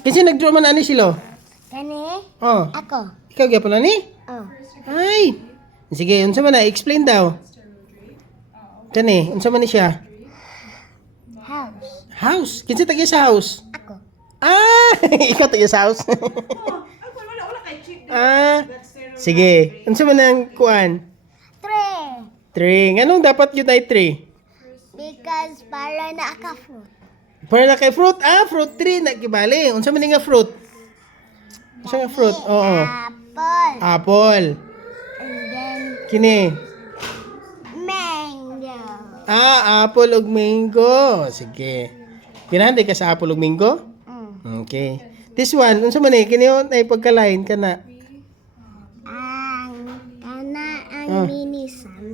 Kasi nag-draw man ani sila. Kani? Oh. Ako. Ikaw gyapon ani? Oh. Ay. Sige, unsa man na explain daw. Kani, unsa man ni siya? House. House. Kinsa tagi sa house? Ako. Ah, ikaw tagi sa house. Ah, sige. Unsa man ang kuan? Tree. Tree. Anong dapat yun ay tree? Because para na fruit. Para na kay fruit. Ah, fruit tree. Nagkibali. Unsa man nga fruit? Unsa nga fruit? Oo. Apple. Apple. And then Kini. mango. Ah, apple ug mango. Sige. Kinahanglan ka sa apple ug mango? Okay. This one, unsa man ni? Kini ay pagkalain kana. Ang minisan.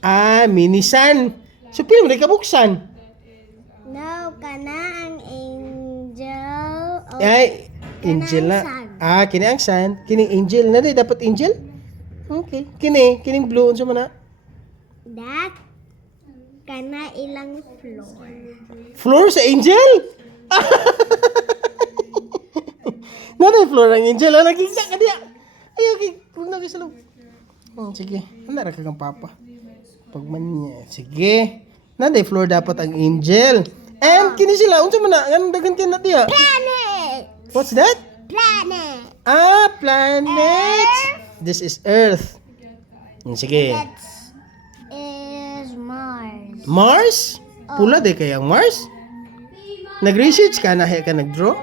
Ah, minisan. So, pila man kabuksan? No, kana ang angel. Oh, Ay, angel na. sun. Ah, kini ang sun. Kini angel. Na dapat angel? Okay. Kining blue. Unsa man na? that kana ilang floor. Floor sa angel? Nada floor ang angel. Ano nakikita ka diya? Ay, okay. Huwag na kayo sa loob. Sige. Ano ra kang papa? Pagman niya. Sige. Nada floor dapat ang angel. And kini sila. Unsa man na? Anong dagan kin na diya? Planet. What's that? Planet. Ah, planets. This is Earth. Sige. That is Mars. Mars? Pula de kaya ang Mars? Nag-research ka na ka nag-draw?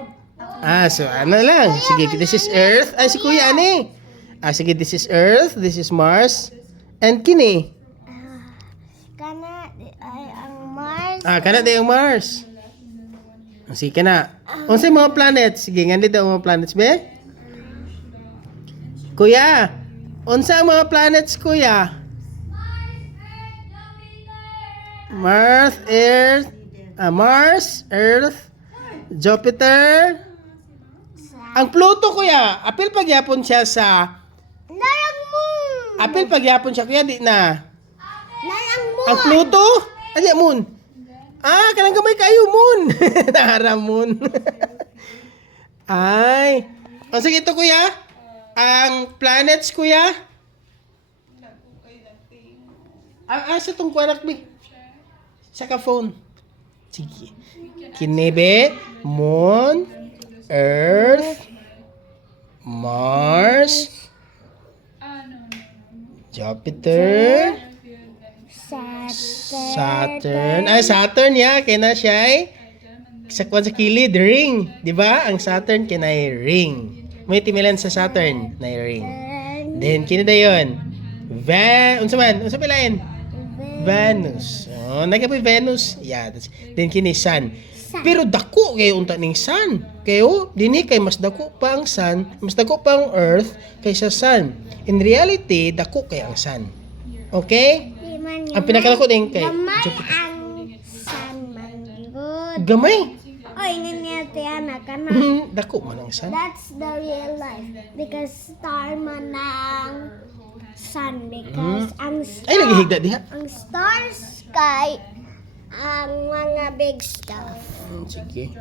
Ah, so ano lang. Sige, this is Earth. Ay, si Kuya ani. Ah, sige, this is Earth, this is Mars. And kini? Kana ay ang Mars. Ah, kana de ang Mars. Sige kana. Unsay mga planets? Sige, ngani daw mga planets be? Kuya, unsa ang mga planets, Kuya? Mars, Earth, Jupiter. Ang Pluto, Kuya, apil pagyapon siya sa... Narang moon. Apil pagyapon siya, Kuya, di na. Narang moon. Ang Pluto? Ano moon? Ah, kanang gamay kayo, moon. Nahara moon. Ay. O, sige ito, Kuya. Ang planets, Kuya. Sa itong kwarak, be. Sa ka-phone. Sige. Kinebe, moon, Earth, Mars, Jupiter, Saturn. Ay, Saturn ya. Kaya na siya ay sa kwan sa kilid, ring. Di ba? Ang Saturn kaya na ring. May timilan sa Saturn na ring. Then, kina na yun? Unsa man? Unsa pilain? Venus. Oh, nagkapoy Venus. Yeah. Then, kini Sun. Pero dako kayo unta ning Sun. Kayo, dini kay mas dako pa ang Sun, mas dako pa ang Earth kaysa Sun. In reality, dako kay ang Sun. Okay? Ang pinakalako din kay Gamay Jupiter. ang sun man good. Gamay. Oy, nganyate anak kana. Dako man ang Sun. That's the real life because star man ang sun because ang star, Ay, naghihigda diha. ang star sky ang mga big stuff. Sige.